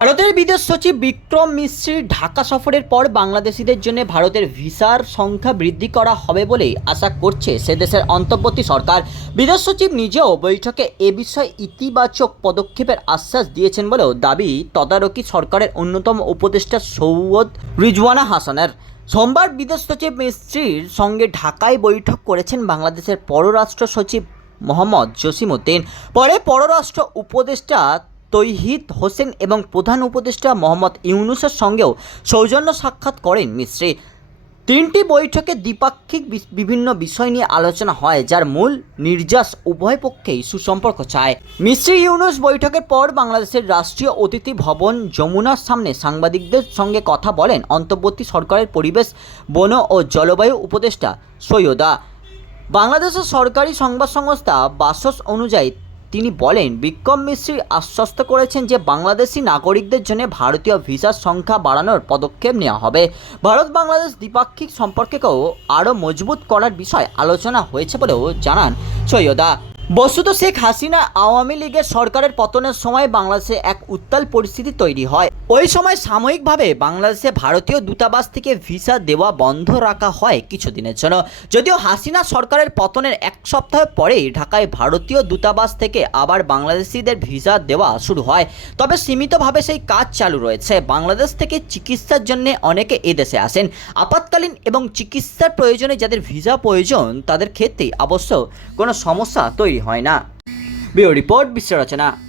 ভারতের বিদেশ সচিব বিক্রম মিশ্রির ঢাকা সফরের পর বাংলাদেশিদের জন্য ভারতের ভিসার সংখ্যা বৃদ্ধি করা হবে বলেই আশা করছে সে দেশের অন্তর্বর্তী সরকার। বিদেশ সচিব নিজেও বৈঠকে এ বিষয়ে ইতিবাচক পদক্ষেপের আশ্বাস দিয়েছেন বলেও দাবি তদারকি সরকারের অন্যতম উপদেষ্টা সৌয়দ রিজওয়ানা হাসানের। সোমবার বিদেশ সচিব মিস্ত্রির সঙ্গে ঢাকায় বৈঠক করেছেন বাংলাদেশের পররাষ্ট্র সচিব মোহাম্মদ জসিমউদ্দিন। পরে পররাষ্ট্র উপদেষ্টা তৈহিদ হোসেন এবং প্রধান উপদেষ্টা মোহাম্মদ ইউনুসের সঙ্গেও সৌজন্য সাক্ষাৎ করেন মিশ্রি। তিনটি বৈঠকে দ্বিপাক্ষিক বিভিন্ন বিষয় নিয়ে আলোচনা হয়, যার মূল নির্যাস উভয় পক্ষেই সুসম্পর্ক চায়। মিশ্রি ইউনুস বৈঠকের পর বাংলাদেশের রাষ্ট্রীয় অতিথি ভবন যমুনার সামনে সাংবাদিকদের সঙ্গে কথা বলেন অন্তর্বর্তী সরকারের পরিবেশ, বন ও জলবায়ু উপদেষ্টা সৈয়দা। বাংলাদেশের সরকারি সংবাদ সংস্থা বাসস অনুযায়ী তিনি বলেন, বিক্রম মিশ্রী আশ্বস্ত করেছেন যে বাংলাদেশি নাগরিকদের জন্য ভারতীয় ভিসার সংখ্যা বাড়ানোর পদক্ষেপ নেওয়া হবে। ভারত বাংলাদেশ দ্বিপাক্ষিক সম্পর্ককেও আরও মজবুত করার বিষয় আলোচনা হয়েছে বলেও জানান সৈয়দা। বস্তুত শেখ হাসিনা আওয়ামী লীগের সরকারের পতনের সময় বাংলাদেশে এক উত্তাল পরিস্থিতি তৈরি হয়। ওই সময় সাময়িকভাবে বাংলাদেশে ভারতীয় দূতাবাস থেকে ভিসা দেওয়া বন্ধ রাখা হয় কিছুদিনের জন্য। যদিও হাসিনা সরকারের পতনের এক সপ্তাহ পরেই ঢাকায় ভারতীয় দূতাবাস থেকে আবার বাংলাদেশিদের ভিসা দেওয়া শুরু হয়। তবে সীমিতভাবে সেই কাজ চালু রয়েছে। বাংলাদেশ থেকে চিকিৎসার জন্য অনেকে এদেশে আসেন। আপাতকালীন এবং চিকিৎসার প্রয়োজনে যাদের ভিসা প্রয়োজন, তাদের ক্ষেত্রেই অবশ্য কোনো সমস্যা তৈরি হয় না। ব্যুরো রিপোর্ট বিশ্ব রচনা।